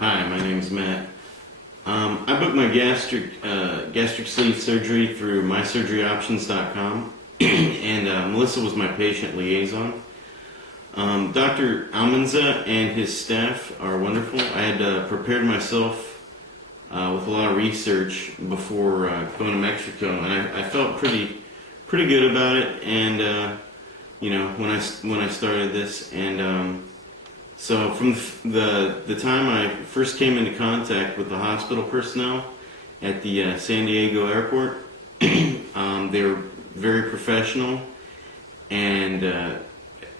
Hi, my name is Matt. I booked my gastric sleeve surgery through mysurgeryoptions.com, and Melissa was my patient liaison. Dr. Almanza and his staff are wonderful. I had prepared myself with a lot of research before going to Mexico, and I felt pretty good about it. And when I started this, and so from the time I first came into contact with the hospital personnel at the San Diego airport, they were very professional, and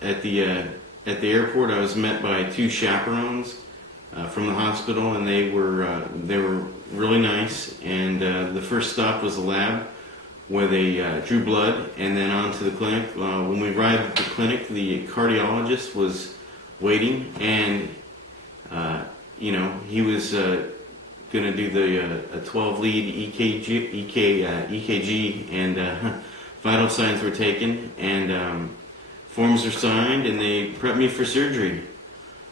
at the airport I was met by two chaperones from the hospital, and they were really nice. And the first stop was the lab, where they drew blood, and then on to the clinic. When we arrived at the clinic, the cardiologist was waiting, and he was going to do a 12-lead EKG, and vital signs were taken, and forms were signed, and they prepped me for surgery.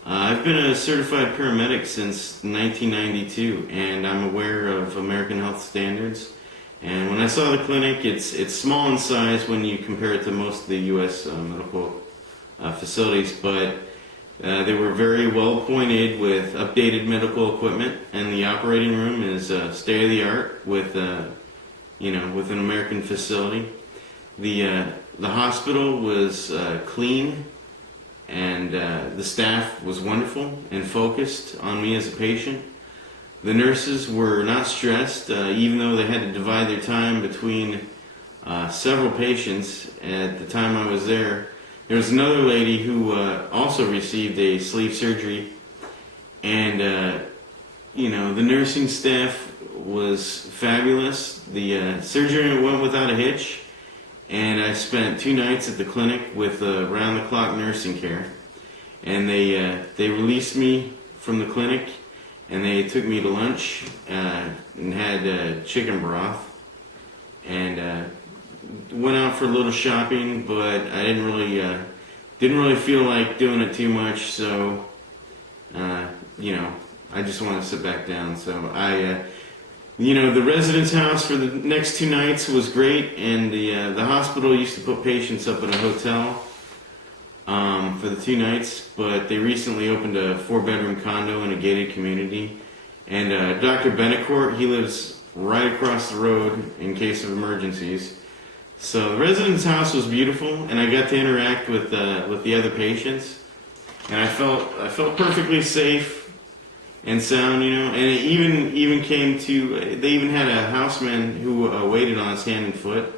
I've been a certified paramedic since 1992, and I'm aware of American health standards. And when I saw the clinic, it's small in size when you compare it to most of the U.S. Medical facilities, but they were very well appointed with updated medical equipment, and the operating room is state of the art with with an American facility. The hospital was clean, and the staff was wonderful and focused on me as a patient. The nurses were not stressed, even though they had to divide their time between several patients. At the time I was there, there was another lady who also received a sleeve surgery, and the nursing staff was fabulous. The surgery went without a hitch, and I spent 2 nights at the clinic with round-the-clock nursing care. And they released me from the clinic, and they took me to lunch and had chicken broth, and went out for a little shopping, but I didn't really feel like doing it too much. So I just wanted to sit back down. So the residence house for the next 2 nights was great, and the hospital used to put patients up in a hotel for the 2 nights, but they recently opened a 4-bedroom condo in a gated community. And Dr. Benecourt, he lives right across the road in case of emergencies. So the residence house was beautiful, and I got to interact with the other patients, and I felt perfectly safe and sound, And it even came to, they even had a houseman who waited on his hand and foot.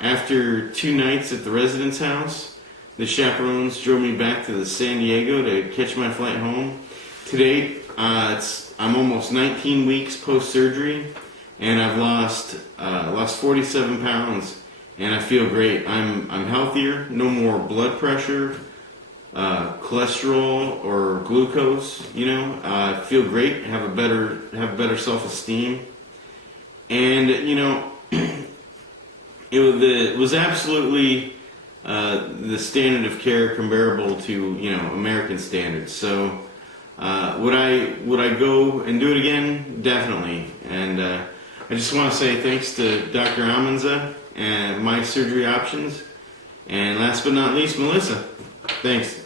After 2 nights at the residence house, the chaperones drove me back to San Diego to catch my flight home. To date, I'm almost 19 weeks post-surgery, and I've lost 47 pounds, and I feel great. I'm healthier, no more blood pressure, cholesterol or glucose. I feel great. Have a better self-esteem, and it was absolutely the standard of care comparable to American standards. So would I go and do it again? Definitely. And I just want to say thanks to Dr. Almanza and My Surgery Options, and last but not least, Melissa. Thanks.